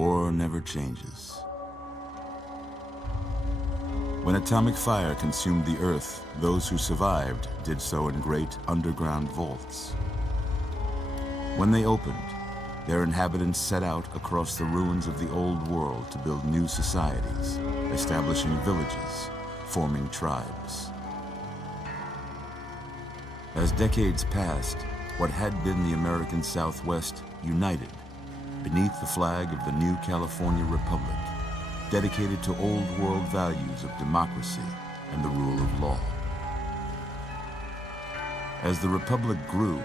war never changes. When atomic fire consumed the Earth, those who survived did so in great underground vaults. When they opened, their inhabitants set out across the ruins of the old world to build new societies, establishing villages, forming tribes. As decades passed, what had been the American Southwest united beneath the flag of the new California Republic, dedicated to old world values of democracy and the rule of law. As the Republic grew,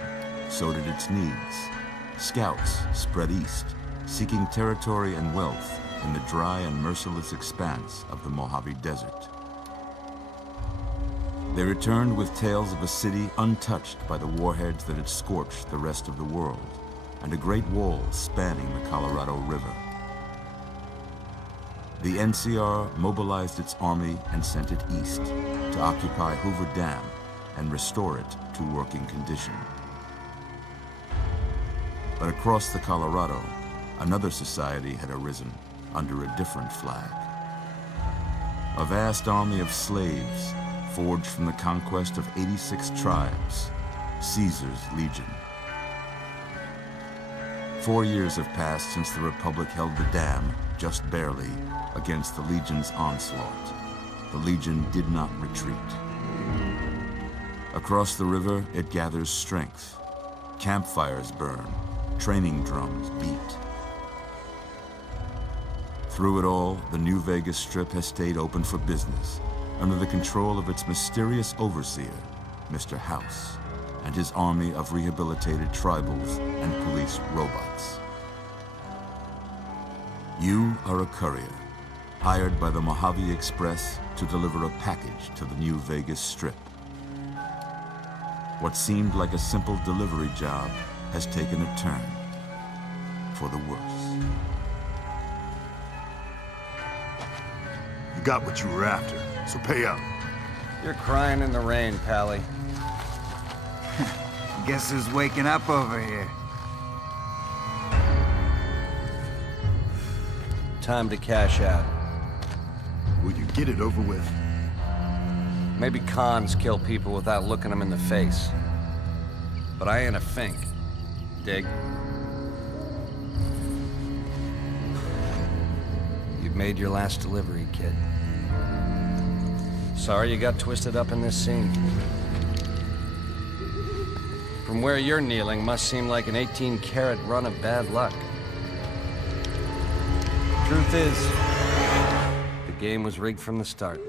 so did its needs. Scouts spread east, seeking territory and wealth in the dry and merciless expanse of the Mojave Desert. They returned with tales of a city untouched by the warheads that had scorched the rest of the world, and a great wall spanning the Colorado River. The NCR mobilized its army and sent it east to occupy Hoover Dam and restore it to working condition. But across the Colorado, another society had arisen under a different flag. A vast army of slaves forged from the conquest of 86 tribes, Caesar's Legion. 4 years have passed since the Republic held the dam, just barely, against the Legion's onslaught. The Legion did not retreat. Across the river, it gathers strength. Campfires burn, training drums beat. Through it all, the New Vegas Strip has stayed open for business, under the control of its mysterious overseer, Mr. House, and his army of rehabilitated tribals and police robots. You are a courier, hired by the Mojave Express to deliver a package to the New Vegas Strip. What seemed like a simple delivery job has taken a turn for the worse. You got what you were after, so pay up. You're crying in the rain, Pally. Guess who's waking up over here? Time to cash out. Will you get it over with? Maybe cons kill people without looking them in the face. But I ain't a fink. Dig? You've made your last delivery, kid. Sorry you got twisted up in this scene. From where you're kneeling must seem like an 18-carat run of bad luck. Truth is, the game was rigged from the start.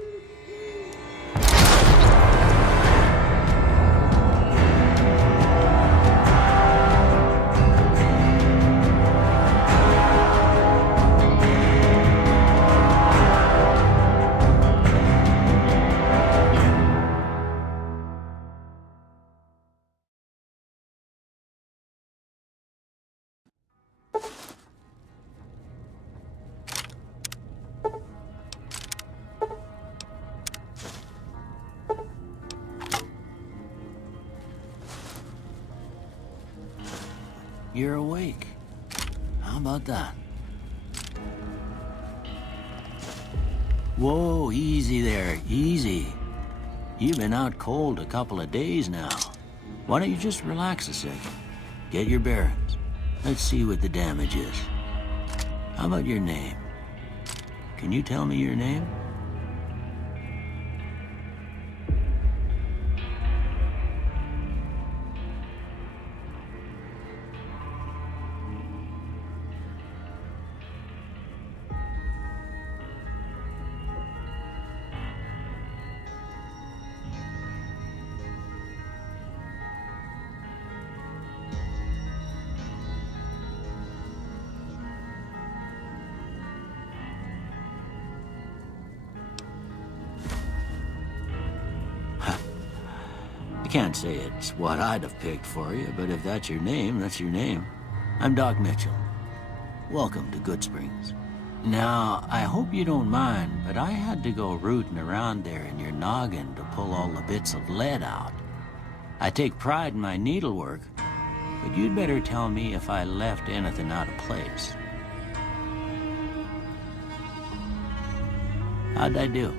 You're awake. How about that? Whoa, easy there, easy. You've been out cold a couple of days now. Why don't you just relax a second? Get your bearings. Let's see what the damage is. How about your name? Can you tell me your name? I can't say it's what I'd have picked for you, but if that's your name, that's your name. I'm Doc Mitchell. Welcome to Goodsprings. Now, I hope you don't mind, but I had to go rooting around there in your noggin to pull all the bits of lead out. I take pride in my needlework, but you'd better tell me if I left anything out of place. How'd I do?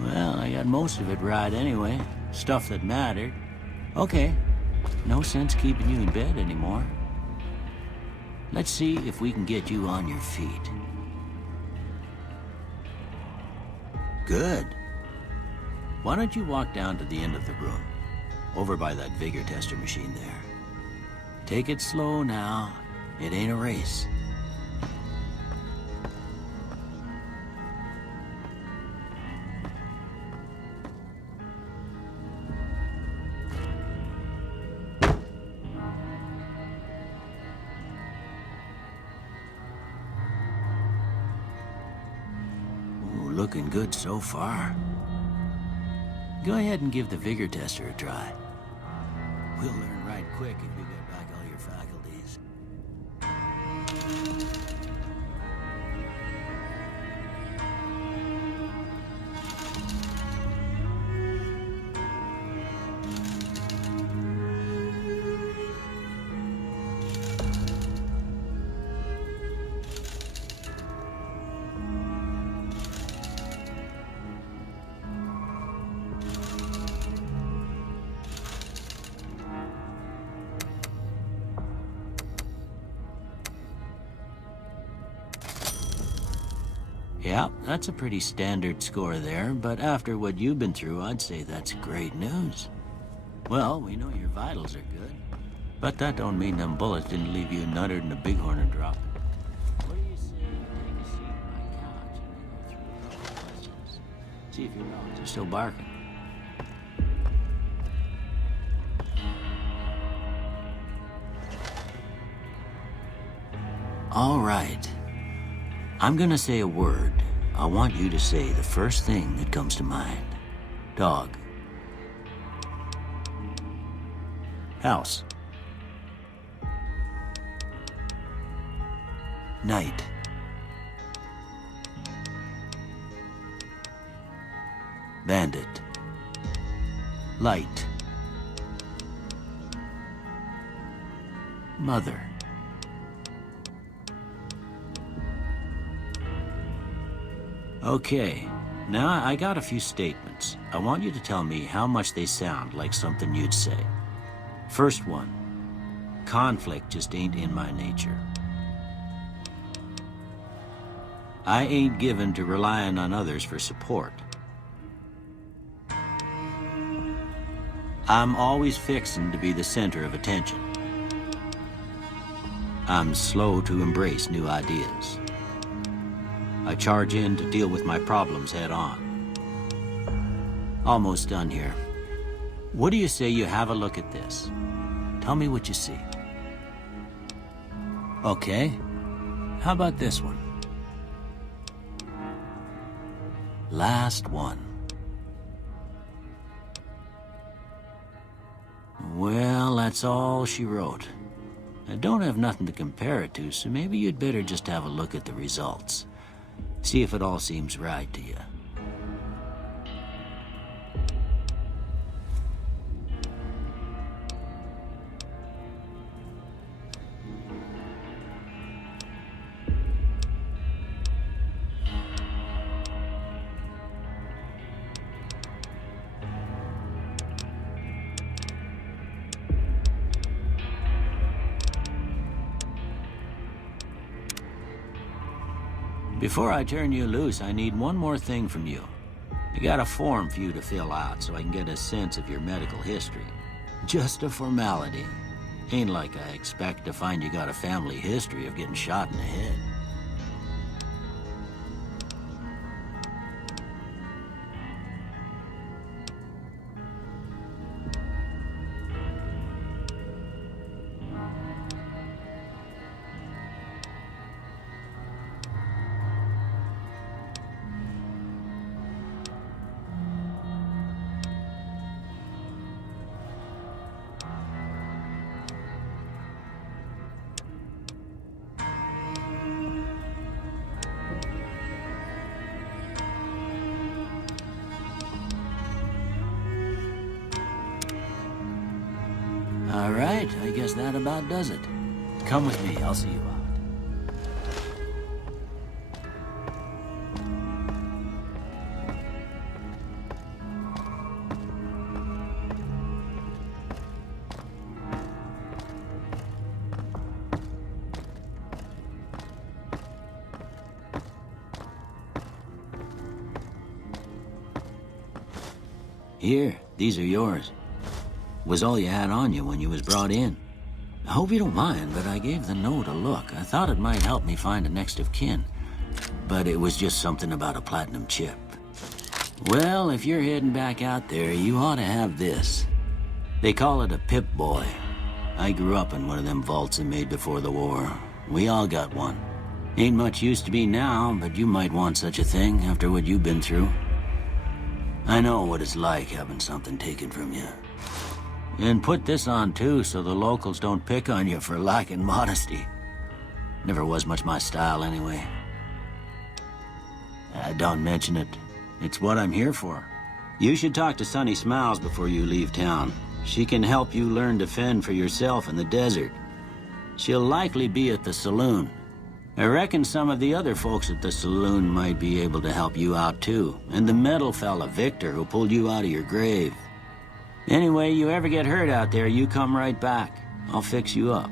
Well, I got most of it right anyway. Stuff that mattered. Okay. No sense keeping you in bed anymore. Let's see if we can get you on your feet. Good. Why don't you walk down to the end of the room? Over by that vigor tester machine there. Take it slow now. It ain't a race. Looking good so far. Go ahead and give the vigor tester a try. We'll learn right quick if you get back all your faculties. Yeah, that's a pretty standard score there, but after what you've been through, I'd say that's great news. Well, we know your vitals are good, but that don't mean them bullets didn't leave you nuttered and a bighorn drop. What do you say you take a seat on my couch and we go through a couple of questions? See if your dogs are still barking. All right. I'm gonna say a word. I want you to say the first thing that comes to mind. Dog. House. Night. Bandit. Light. Mother. Okay, now I got a few statements. I want you to tell me how much they sound like something you'd say. First one, conflict just ain't in my nature. I ain't given to relying on others for support. I'm always fixin' to be the center of attention. I'm slow to embrace new ideas. I charge in to deal with my problems head on. Almost done here. What do you say you have a look at this? Tell me what you see. Okay. How about this one? Last one. Well, that's all she wrote. I don't have nothing to compare it to, so maybe you'd better just have a look at the results. See if it all seems right to you. Before I turn you loose, I need one more thing from you. I got a form for you to fill out so I can get a sense of your medical history. Just a formality. Ain't like I expect to find you got a family history of getting shot in the head. All right, I guess that about does it. Come with me, I'll see you out. Here, these are yours. Was all you had on you when you was brought in. I hope you don't mind, but I gave the note a look. I thought it might help me find a next of kin. But it was just something about a platinum chip. Well, if you're heading back out there, you ought to have this. They call it a Pip-Boy. I grew up in one of them vaults they made before the war. We all got one. Ain't much use to be now, but you might want such a thing after what you've been through. I know what it's like having something taken from you. And put this on too, so the locals don't pick on you for lacking modesty. Never was much my style anyway. Don't mention it. It's what I'm here for. You should talk to Sunny Smiles before you leave town. She can help you learn to fend for yourself in the desert. She'll likely be at the saloon. I reckon some of the other folks at the saloon might be able to help you out too. And the metal fella, Victor, who pulled you out of your grave. Anyway, you ever get hurt out there, you come right back. I'll fix you up.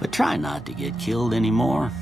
But try not to get killed anymore.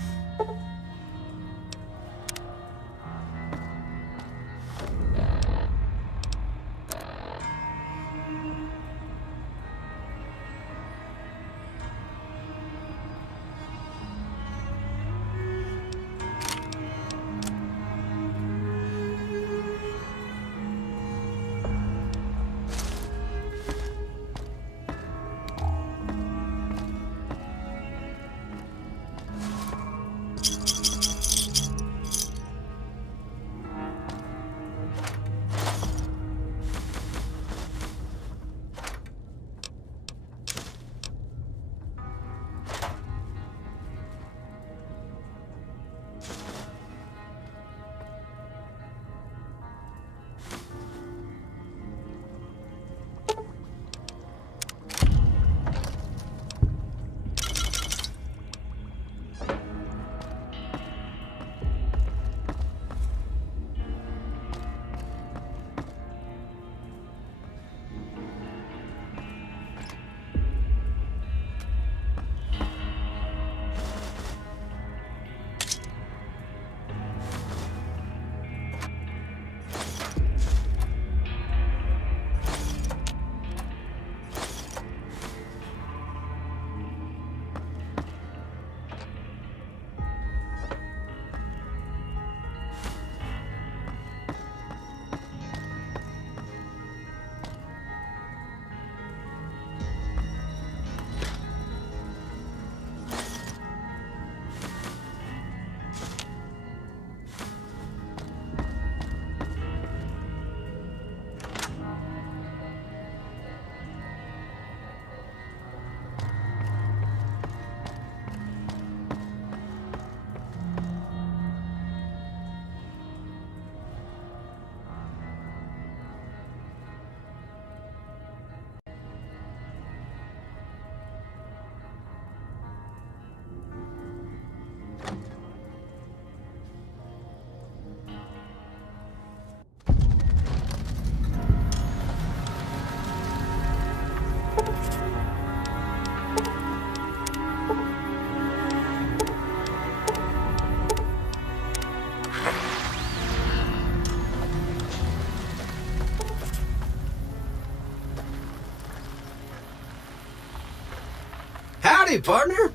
Howdy, partner.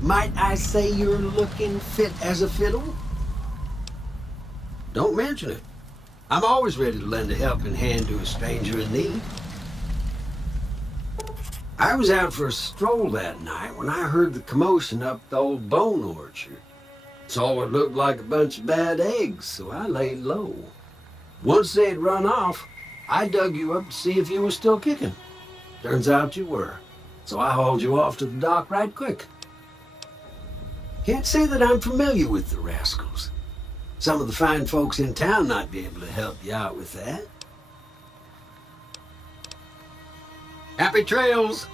Might I say you're looking fit as a fiddle? Don't mention it. I'm always ready to lend a helping hand to a stranger in need. I was out for a stroll that night when I heard the commotion up the old bone orchard. Saw what looked like a bunch of bad eggs, so I laid low. Once they had run off, I dug you up to see if you were still kicking. Turns out you were, so I hauled you off to the dock right quick. Can't say that I'm familiar with the rascals. Some of the fine folks in town might be able to help you out with that. Happy trails!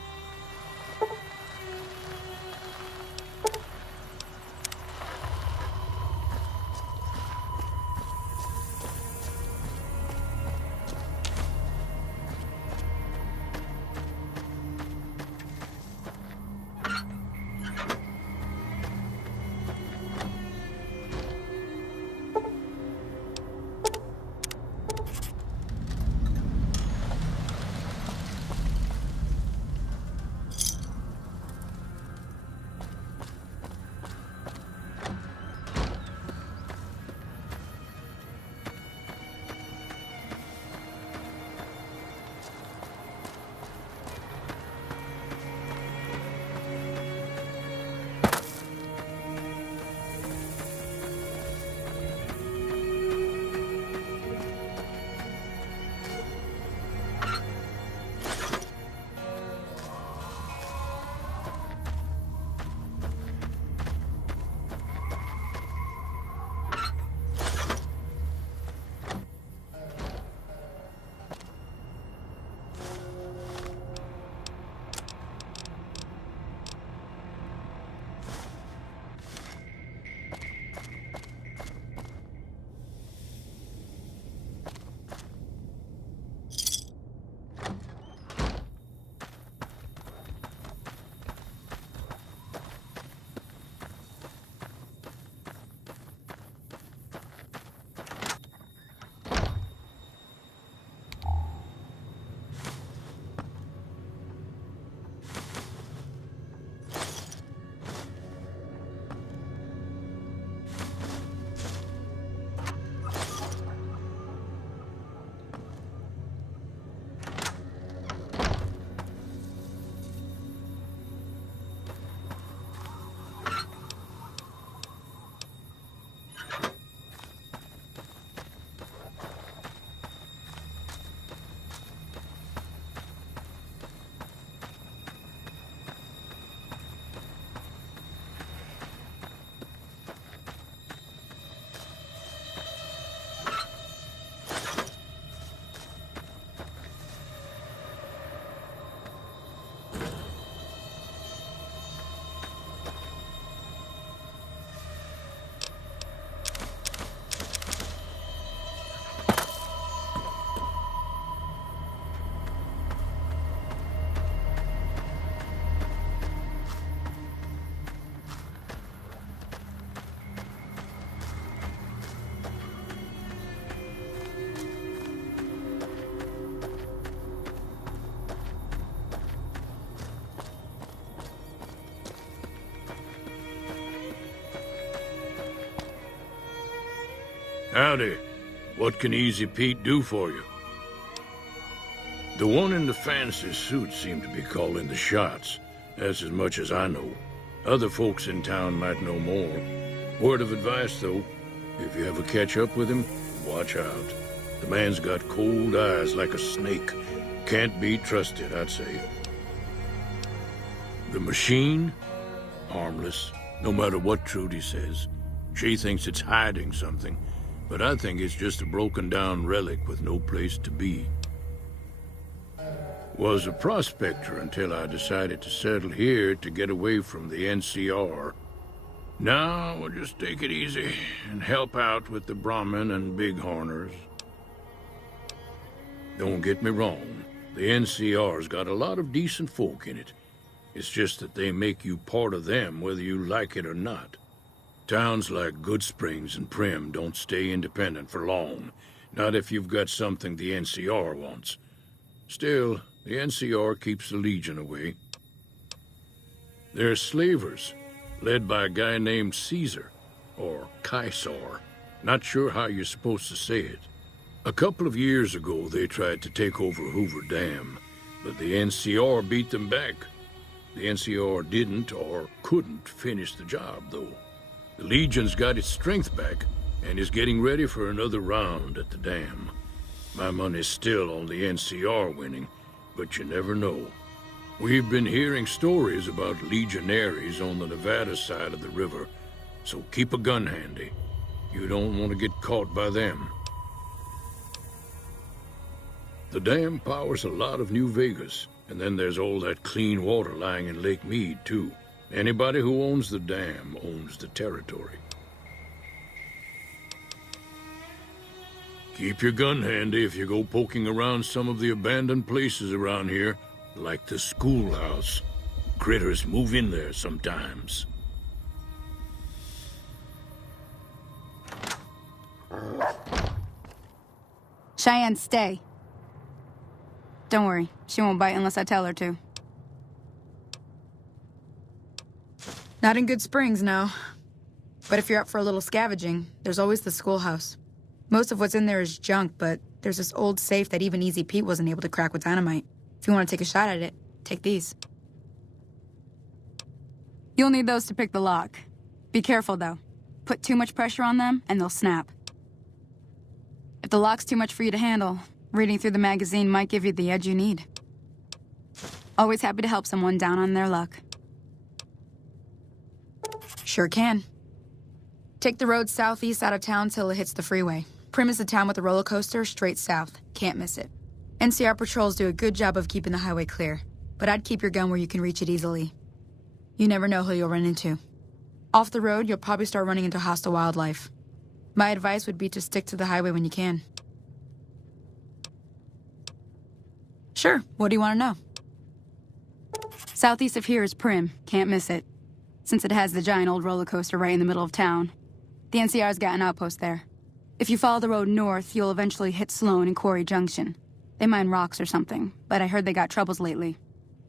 Howdy. What can Easy Pete do for you? The one in the fancy suit seemed to be calling the shots. That's as much as I know. Other folks in town might know more. Word of advice, though. If you ever catch up with him, watch out. The man's got cold eyes like a snake. Can't be trusted, I'd say. The machine? Harmless, no matter what Trudy says. She thinks it's hiding something, but I think it's just a broken-down relic with no place to be. Was a prospector until I decided to settle here to get away from the NCR. Now we'll just take it easy and help out with the Brahmin and Bighorners. Don't get me wrong, the NCR's got a lot of decent folk in it. It's just that they make you part of them whether you like it or not. Towns like Goodsprings and Primm don't stay independent for long. Not if you've got something the NCR wants. Still, the NCR keeps the Legion away. They're slavers, led by a guy named Caesar, or Caesar. Not sure how you're supposed to say it. A couple of years ago, they tried to take over Hoover Dam, but the NCR beat them back. The NCR didn't or couldn't finish the job, though. The Legion's got its strength back and is getting ready for another round at the dam. My money's still on the NCR winning, but you never know. We've been hearing stories about legionaries on the Nevada side of the river, so keep a gun handy. You don't want to get caught by them. The dam powers a lot of New Vegas, and then there's all that clean water lying in Lake Mead, too. Anybody who owns the dam owns the territory. Keep your gun handy if you go poking around some of the abandoned places around here, like the schoolhouse. Critters move in there sometimes. Cheyenne, stay. Don't worry, she won't bite unless I tell her to. Not in Good Springs, no. But if you're up for a little scavenging, there's always the schoolhouse. Most of what's in there is junk, but there's this old safe that even Easy Pete wasn't able to crack with dynamite. If you want to take a shot at it, take these. You'll need those to pick the lock. Be careful, though. Put too much pressure on them, and they'll snap. If the lock's too much for you to handle, reading through the magazine might give you the edge you need. Always happy to help someone down on their luck. Sure can. Take the road southeast out of town till it hits the freeway. Primm is the town with the roller coaster straight south. Can't miss it. NCR patrols do a good job of keeping the highway clear, but I'd keep your gun where you can reach it easily. You never know who you'll run into. Off the road, you'll probably start running into hostile wildlife. My advice would be to stick to the highway when you can. Sure, what do you want to know? Southeast of here is Primm. Can't miss it. Since it has the giant old roller coaster right in the middle of town. The NCR's got an outpost there. If you follow the road north, you'll eventually hit Sloan and Quarry Junction. They mine rocks or something, but I heard they got troubles lately.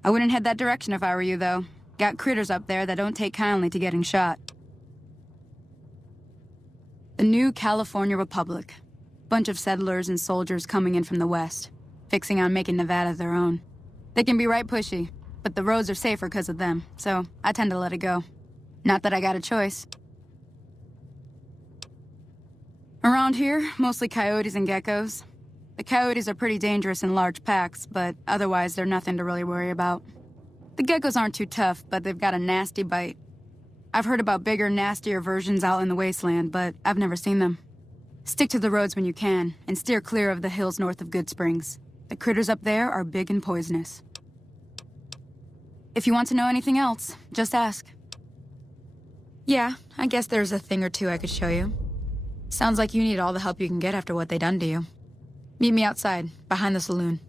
I wouldn't head that direction if I were you, though. Got critters up there that don't take kindly to getting shot. The new California Republic. Bunch of settlers and soldiers coming in from the west, fixing on making Nevada their own. They can be right pushy, but the roads are safer because of them, so I tend to let it go. Not that I got a choice. Around here, mostly coyotes and geckos. The coyotes are pretty dangerous in large packs, but otherwise they're nothing to really worry about. The geckos aren't too tough, but they've got a nasty bite. I've heard about bigger, nastier versions out in the wasteland, but I've never seen them. Stick to the roads when you can, and steer clear of the hills north of Good Springs. The critters up there are big and poisonous. If you want to know anything else, just ask. Yeah, I guess there's a thing or two I could show you. Sounds like you need all the help you can get after what they done to you. Meet me outside, behind the saloon.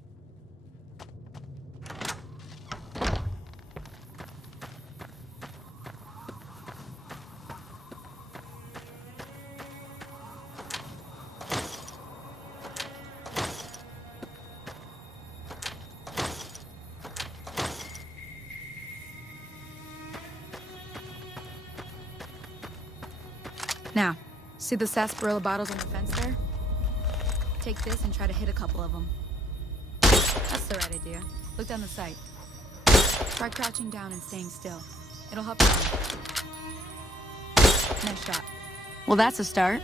Now, see the sarsaparilla bottles on the fence there? Take this and try to hit a couple of them. That's the right idea. Look down the sight. Try crouching down and staying still. It'll help you. Nice shot. Well, that's a start.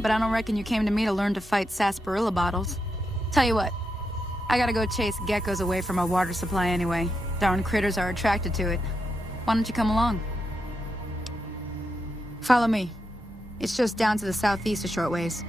But I don't reckon you came to me to learn to fight sarsaparilla bottles. Tell you what, I gotta go chase geckos away from our water supply anyway. Darn critters are attracted to it. Why don't you come along? Follow me. It's just down to the southeast a short ways.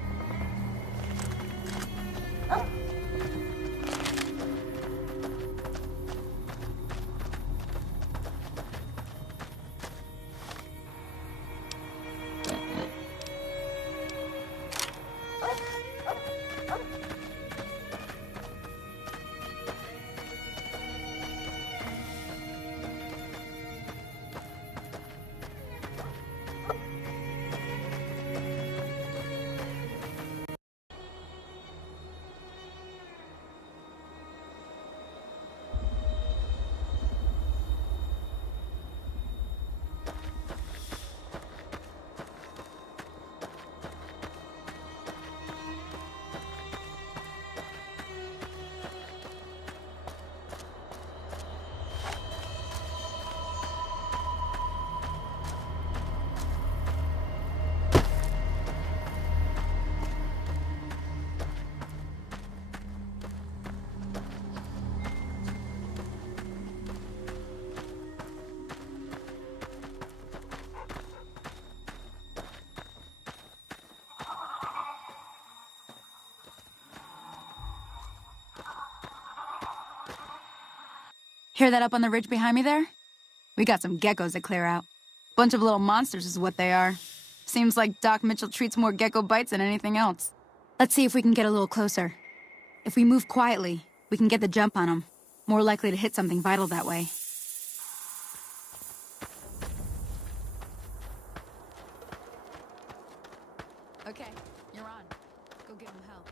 Hear that up on the ridge behind me there? We got some geckos to clear out. Bunch of little monsters is what they are. Seems like Doc Mitchell treats more gecko bites than anything else. Let's see if we can get a little closer. If we move quietly, we can get the jump on them. More likely to hit something vital that way. Okay, you're on. Go give them help.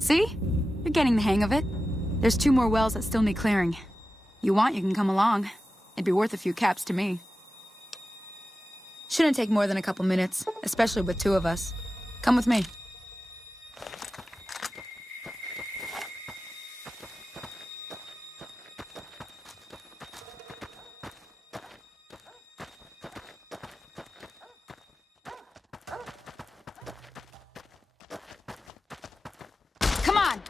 See? You're getting the hang of it. There's 2 more wells that still need clearing. You want, you can come along. It'd be worth a few caps to me. Shouldn't take more than a couple minutes, especially with 2 of us. Come with me. Come on!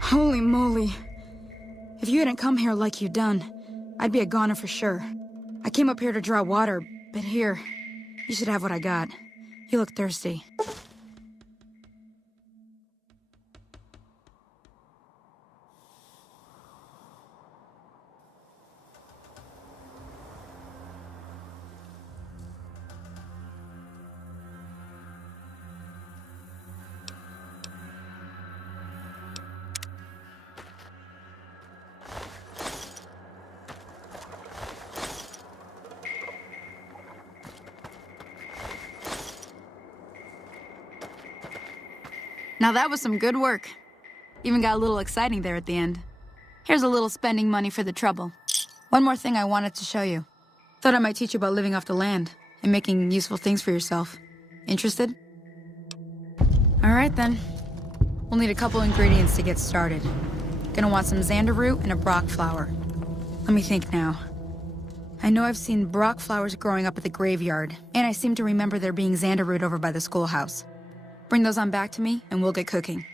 Holy moly. If you hadn't come here like you done, I'd be a goner for sure. I came up here to draw water, but here, you should have what I got. You look thirsty. Now that was some good work. Even got a little exciting there at the end. Here's a little spending money for the trouble. One more thing I wanted to show you. Thought I might teach you about living off the land and making useful things for yourself. Interested? All right then. We'll need a couple ingredients to get started. Gonna want some xander root and a brock flower. Let me think now. I know I've seen brock flowers growing up at the graveyard, and I seem to remember there being xander root over by the schoolhouse. Bring those on back to me, and we'll get cooking.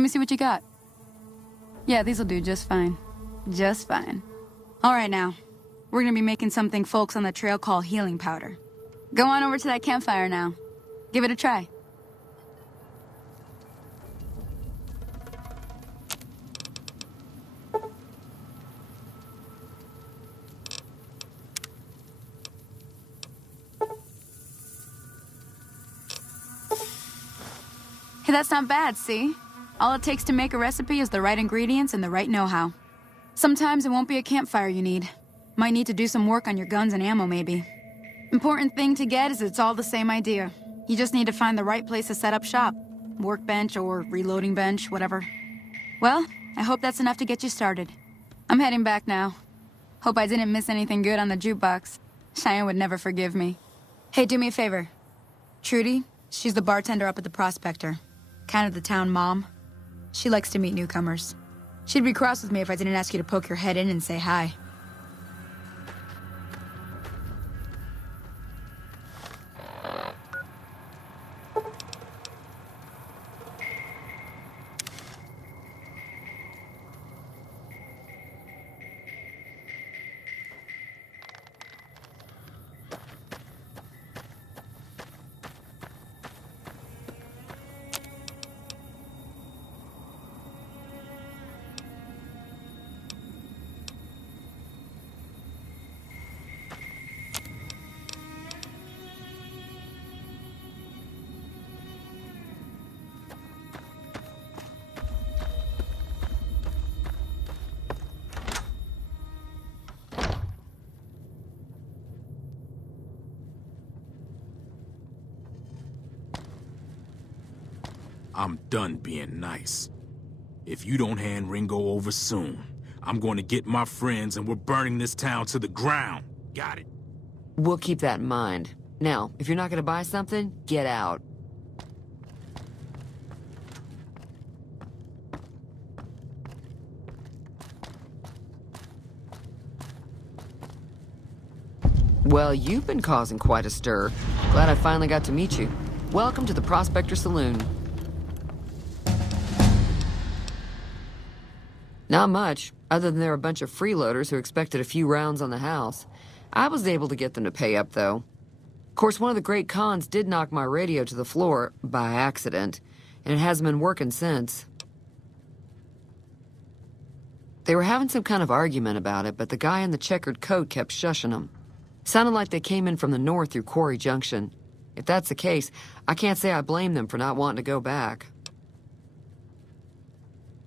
Let me see what you got. Yeah, these'll do just fine. Just fine. All right, now. We're gonna be making something folks on the trail call healing powder. Go on over to that campfire now. Give it a try. Hey, that's not bad, see? All it takes to make a recipe is the right ingredients and the right know-how. Sometimes it won't be a campfire you need. Might need to do some work on your guns and ammo, maybe. Important thing to get is it's all the same idea. You just need to find the right place to set up shop. Workbench or reloading bench, whatever. Well, I hope that's enough to get you started. I'm heading back now. Hope I didn't miss anything good on the jukebox. Cheyenne would never forgive me. Hey, do me a favor. Trudy, she's the bartender up at the Prospector. Kind of the town mom. She likes to meet newcomers. She'd be cross with me if I didn't ask you to poke your head in and say hi. I'm done being nice. If you don't hand Ringo over soon, I'm going to get my friends and we're burning this town to the ground. Got it? We'll keep that in mind. Now, if you're not gonna buy something, get out. Well, you've been causing quite a stir. Glad I finally got to meet you. Welcome to the Prospector Saloon. Not much, other than they're a bunch of freeloaders who expected a few rounds on the house. I was able to get them to pay up, though. Of course, one of the great cons did knock my radio to the floor, by accident, and it hasn't been working since. They were having some kind of argument about it, but the guy in the checkered coat kept shushing them. Sounded like they came in from the north through Quarry Junction. If that's the case, I can't say I blame them for not wanting to go back.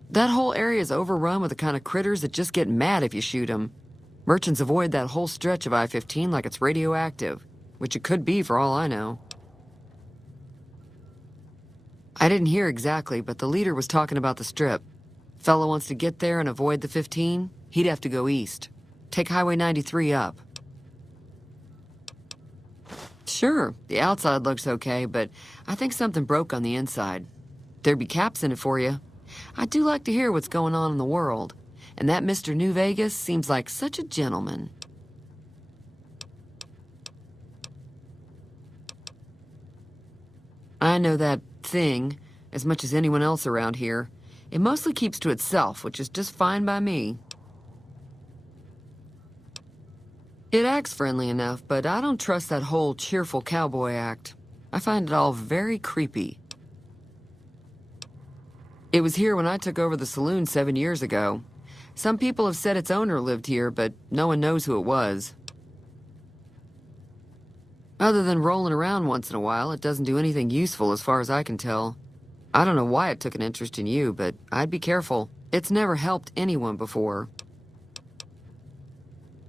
That whole area is overrun with the kind of critters that just get mad if you shoot them. Merchants avoid that whole stretch of I-15 like it's radioactive, which it could be for all I know. I didn't hear exactly, but the leader was talking about the strip. Fellow wants to get there and avoid the 15, he'd have to go east. Take Highway 93 up. Sure, the outside looks okay, but I think something broke on the inside. There'd be caps in it for you. I do like to hear what's going on in the world, and that Mr. New Vegas seems like such a gentleman. I know that thing as much as anyone else around here. It mostly keeps to itself, which is just fine by me. It acts friendly enough, but I don't trust that whole cheerful cowboy act. I find it all very creepy. It was here when I took over the saloon 7 years ago. Some people have said its owner lived here, but no one knows who it was. Other than rolling around once in a while, it doesn't do anything useful as far as I can tell. I don't know why it took an interest in you, but I'd be careful. It's never helped anyone before.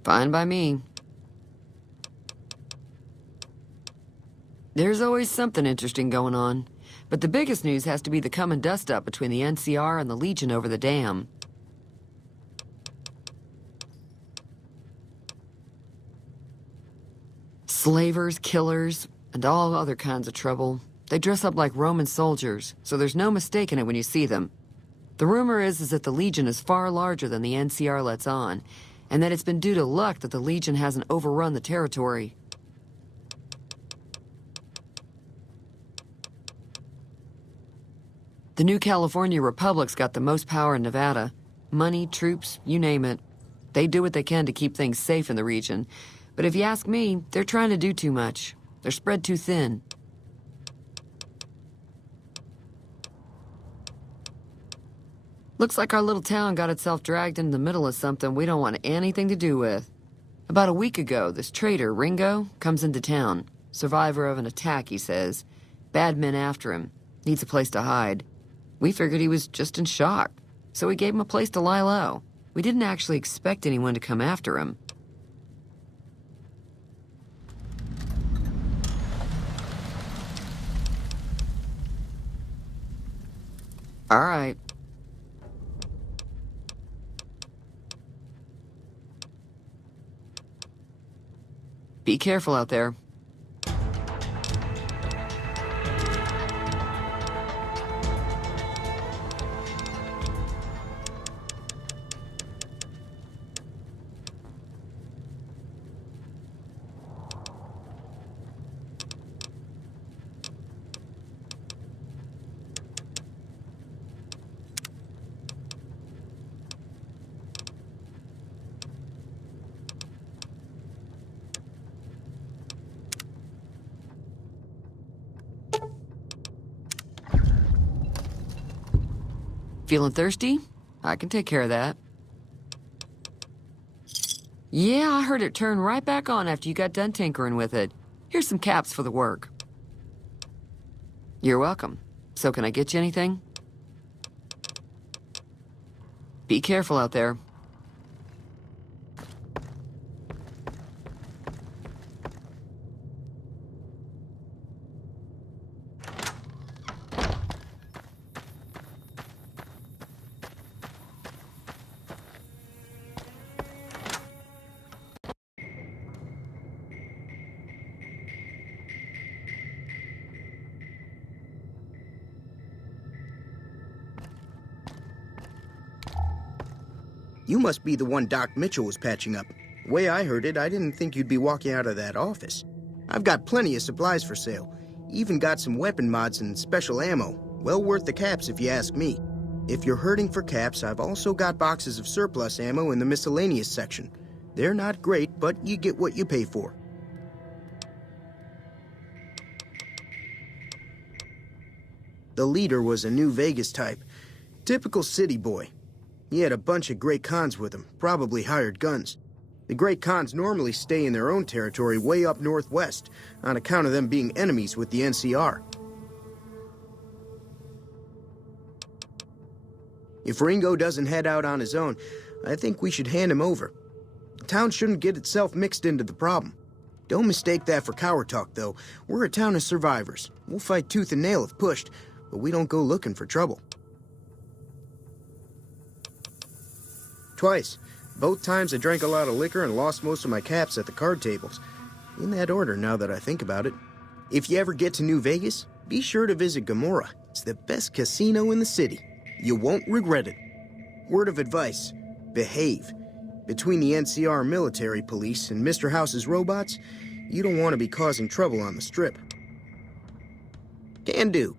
Fine by me. There's always something interesting going on. But the biggest news has to be the coming dust-up between the NCR and the Legion over the dam. Slavers, killers, and all other kinds of trouble. They dress up like Roman soldiers, so there's no mistaking it when you see them. The rumor is that the Legion is far larger than the NCR lets on, and that it's been due to luck that the Legion hasn't overrun the territory. The new California Republic's got the most power in Nevada. Money, troops, you name it. They do what they can to keep things safe in the region. But if you ask me, they're trying to do too much. They're spread too thin. Looks like our little town got itself dragged into the middle of something we don't want anything to do with. About a week ago, this traitor, Ringo, comes into town. Survivor of an attack, he says. Bad men after him. Needs a place to hide. We figured he was just in shock, so we gave him a place to lie low. We didn't actually expect anyone to come after him. All right. Be careful out there. Feeling thirsty? I can take care of that. Yeah, I heard it turn right back on after you got done tinkering with it. Here's some caps for the work. You're welcome. So can I get you anything? Be careful out there. You must be the one Doc Mitchell was patching up. The way I heard it, I didn't think you'd be walking out of that office. I've got plenty of supplies for sale. Even got some weapon mods and special ammo. Well worth the caps if you ask me. If you're hurting for caps, I've also got boxes of surplus ammo in the miscellaneous section. They're not great, but you get what you pay for. The leader was a New Vegas type. Typical city boy. He had a bunch of Great Khans with him, probably hired guns. The Great Khans normally stay in their own territory way up northwest, on account of them being enemies with the NCR. If Ringo doesn't head out on his own, I think we should hand him over. The town shouldn't get itself mixed into the problem. Don't mistake that for coward talk, though. We're a town of survivors. We'll fight tooth and nail if pushed, but we don't go looking for trouble. Twice. Both times I drank a lot of liquor and lost most of my caps at the card tables. In that order, now that I think about it. If you ever get to New Vegas, be sure to visit Gomorrah. It's the best casino in the city. You won't regret it. Word of advice, behave. Between the NCR military police and Mr. House's robots, you don't want to be causing trouble on the Strip. Can do.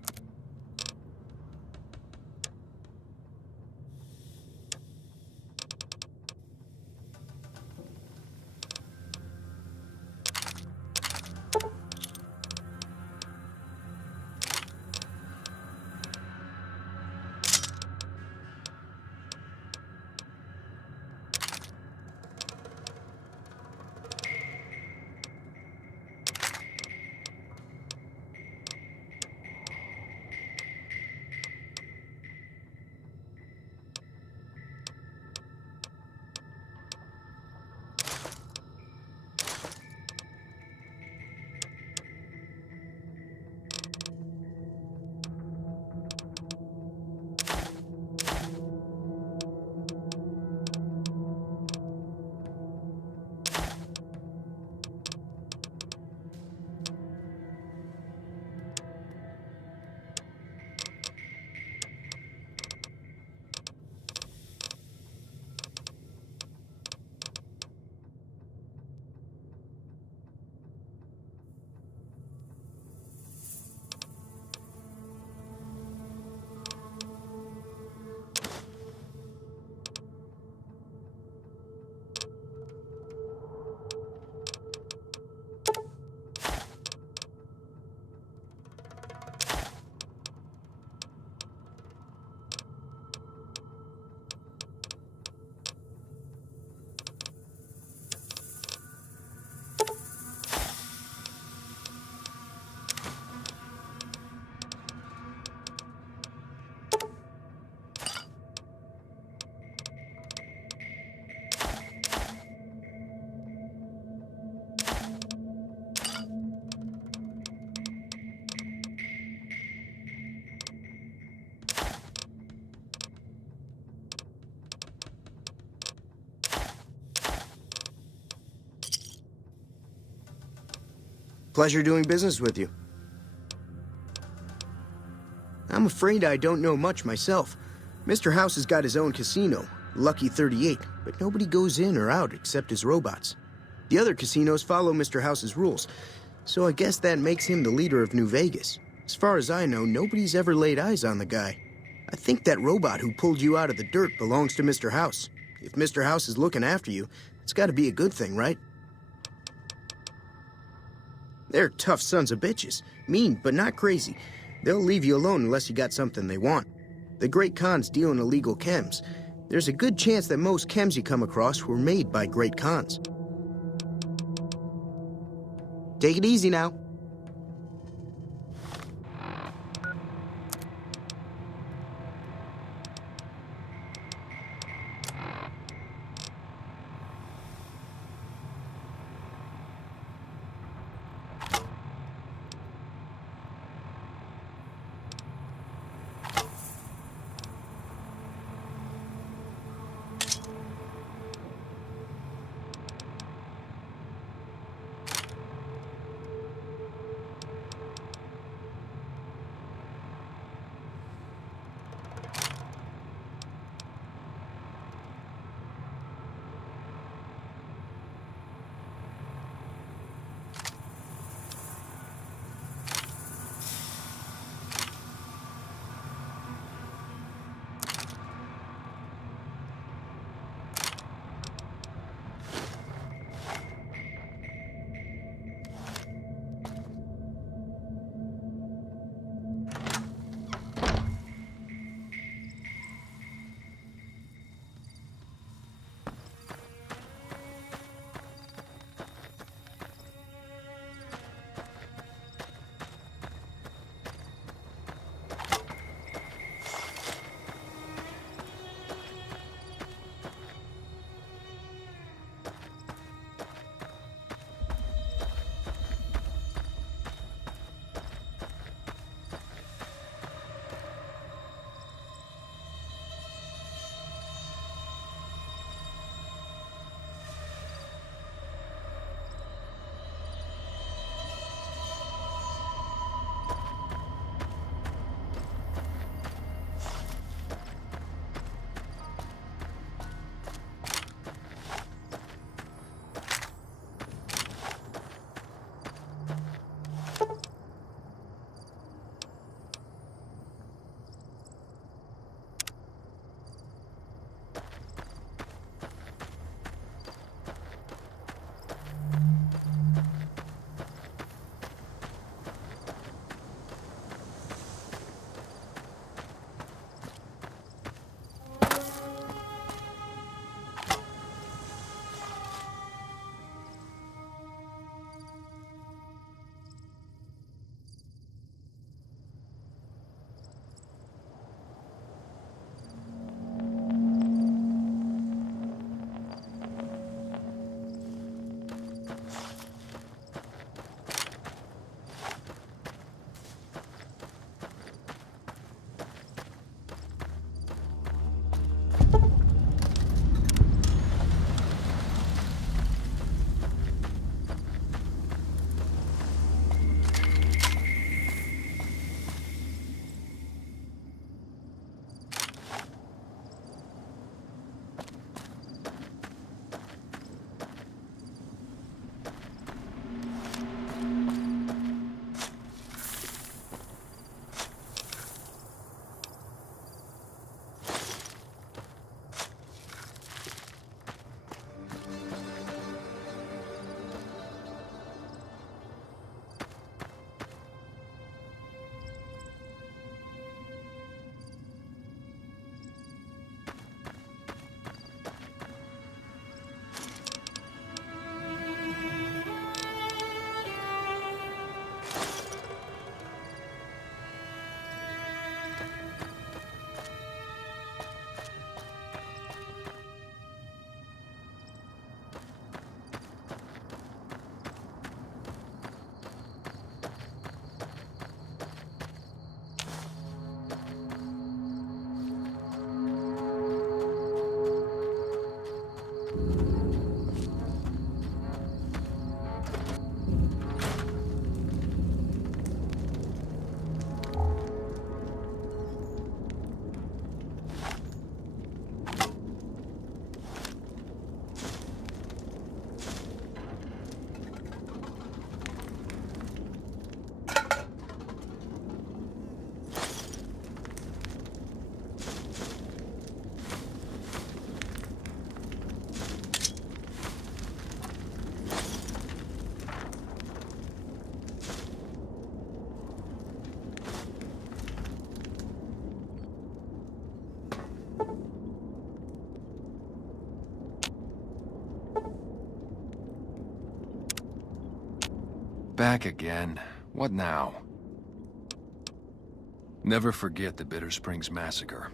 Pleasure doing business with you. I'm afraid I don't know much myself. Mr. House has got his own casino, Lucky 38, but nobody goes in or out except his robots. The other casinos follow Mr. House's rules, so I guess that makes him the leader of New Vegas. As far as I know, nobody's ever laid eyes on the guy. I think that robot who pulled you out of the dirt belongs to Mr. House. If Mr. House is looking after you, it's got to be a good thing, right? They're tough sons of bitches. Mean, but not crazy. They'll leave you alone unless you got something they want. The Great Khans deal in illegal chems. There's a good chance that most chems you come across were made by Great Khans. Take it easy now. Back again. What now? Never forget the Bitter Springs Massacre.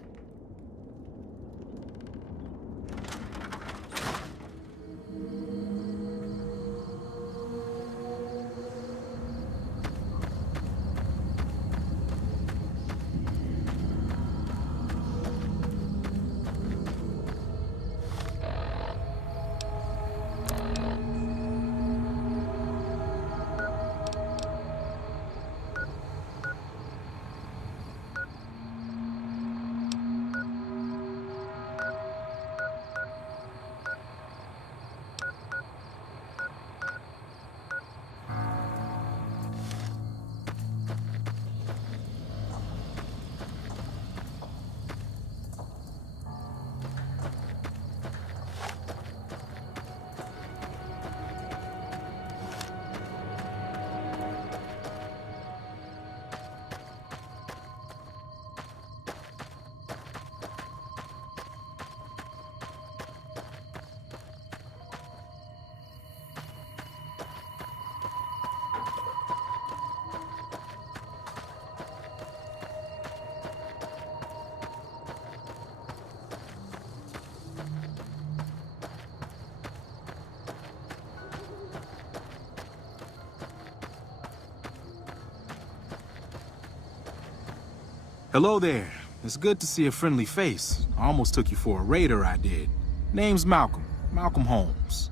Hello there. It's good to see a friendly face. I almost took you for a raider, I did. Name's Malcolm. Malcolm Holmes.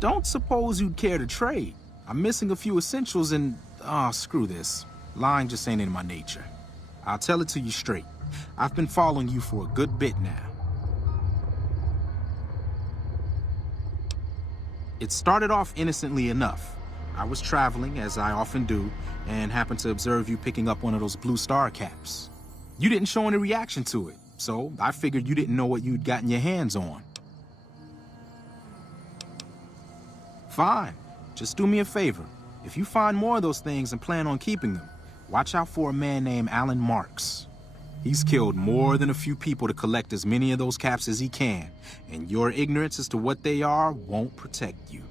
Don't suppose you'd care to trade. I'm missing a few essentials and... screw this. Lying just ain't in my nature. I'll tell it to you straight. I've been following you for a good bit now. It started off innocently enough. I was traveling, as I often do, and happened to observe you picking up one of those Blue Star caps. You didn't show any reaction to it, so I figured you didn't know what you'd gotten your hands on. Fine. Just do me a favor. If you find more of those things and plan on keeping them, watch out for a man named Alan Marks. He's killed more than a few people to collect as many of those caps as he can, and your ignorance as to what they are won't protect you.